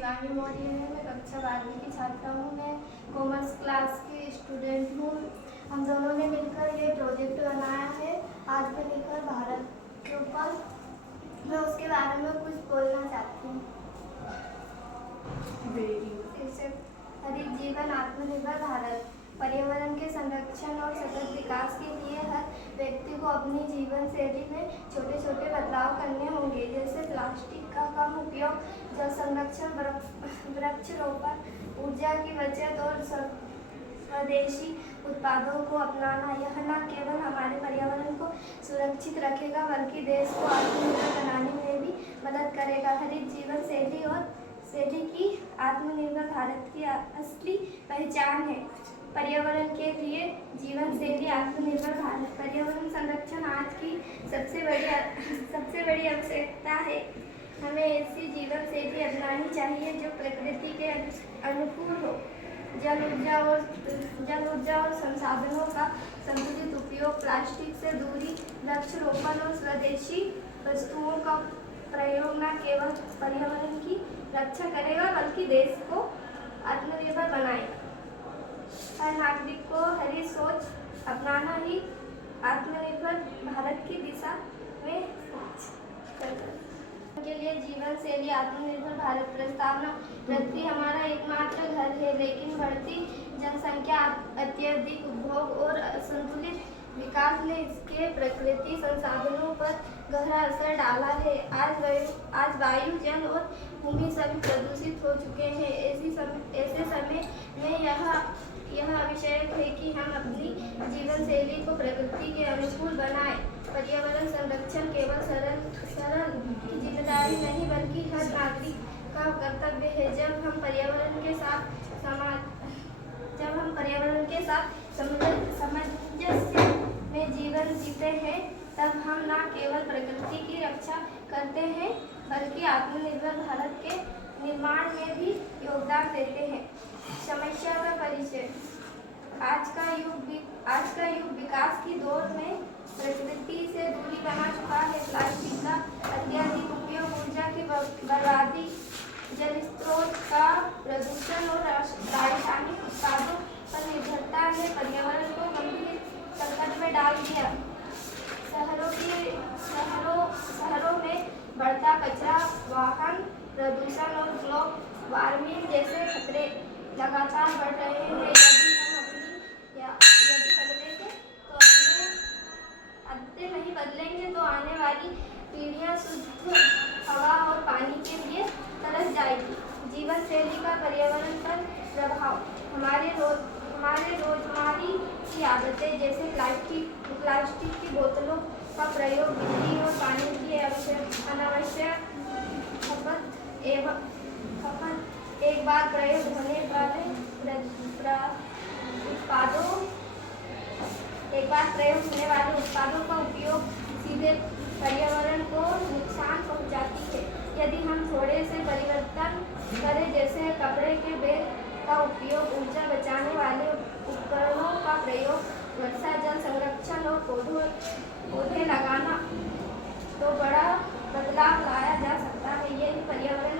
शिवानी मौर्य है। मैं कक्षा 12वीं की छात्रा हूँ। मैं कॉमर्स क्लास की स्टूडेंट हूँ। हम दोनों ने मिलकर ये प्रोजेक्ट बनाया है आत्मनिर्भर भारत के ऊपर। मैं उसके बारे में कुछ बोलना चाहती हूँ। हरित जीवन आत्मनिर्भर भारत। पर्यावरण के संरक्षण और सतत विकास के लिए हर व्यक्ति को अपनी जीवन शैली में छोटे छोटे बदलाव करने होंगे, जैसे प्लास्टिक का कम उपयोग, जल संरक्षण, वृक्षारोपण, ऊर्जा की बचत और स्वदेशी उत्पादों को अपनाना। यह न केवल हमारे पर्यावरण को सुरक्षित रखेगा बल्कि देश को आत्मनिर्भर बनाने में भी मदद करेगा। हरित जीवन शैली की आत्मनिर्भर भारत की असली पहचान है। पर्यावरण के लिए जीवन शैली आत्मनिर्भर भारत। पर्यावरण संरक्षण आज की सबसे बड़ी आवश्यकता है। हमें ऐसी जीवन शैली अपनानी चाहिए जो प्रकृति के अनुकूल हो। जल ऊर्जा और संसाधनों का संतुलित उपयोग, प्लास्टिक से दूरी, वृक्षारोपण और स्वदेशी वस्तुओं का प्रयोग न केवल पर्यावरण की रक्षा करेगा बल्कि देश को आत्मनिर्भर बनाएगा। हर नागरिक को हरी सोच अपनाना ही आत्मनिर्भर भारत की दिशा में के लिए जीवन शैली आत्मनिर्भर भारत प्रस्तावना। पृथ्वी हमारा एकमात्र घर है, लेकिन बढ़ती जनसंख्या, अत्यधिक उपभोग और असंतुलित विकास ने इसके प्रकृति संसाधनों पर गहरा असर डाला है। आज वायु, जल और भूमि सभी प्रदूषित हो चुके हैं। ऐसे समय में यह आवश्यक है कि हम अपनी जीवन शैली को प्रकृति के अनुकूल बनाएं। पर्यावरण संरक्षण केवल सरल जिम्मेदारी नहीं बल्कि हर नागरिक का कर्तव्य है। जब हम पर्यावरण के साथ सामंजस्य में जीवन जीते हैं, तब हम न केवल प्रकृति की रक्षा करते हैं बल्कि आत्मनिर्भर भारत के निर्माण में भी योगदान देते हैं। समस्या का परिचय। आज का युग विकास की दौड़ में प्रकृति से दूरी बना चुका है। प्लास्टिक का अत्यधिक उपयोग, ऊर्जा की बर्बादी, जल स्रोत का प्रदूषण और रासायनिक उत्पादों पर निर्भरता ने पर्यावरण को गंभीर संकट में डाल दिया। शहरों में बढ़ता कचरा, वाहन प्रदूषण और ग्लोबल वार्मिंग जैसे खतरे लगातार बढ़ रहे हैं। यदि नहीं बदलेंगे तो आने वाली पीढ़ियां शुद्ध हवा और पानी के लिए तरस जाएगी। जीवन शैली का पर्यावरण पर प्रभाव। हमारे रोजमर्रा की आदतें जैसे प्लास्टिक की बोतलों का प्रयोग, बिजली और पानी की अनावश्यक खपत, एक बार प्रयोग होने वाले उत्पादों का उपयोग सीधे पर्यावरण को नुकसान पहुंचाती है। यदि हम थोड़े से परिवर्तन करें, जैसे कपड़े के बैग का उपयोग, ऊर्जा बचाने वाले उपकरणों का प्रयोग, वर्षा जल संरक्षण और पौधे लगाना, तो बड़ा बदलाव लाया जा सकता है। यही पर्यावरण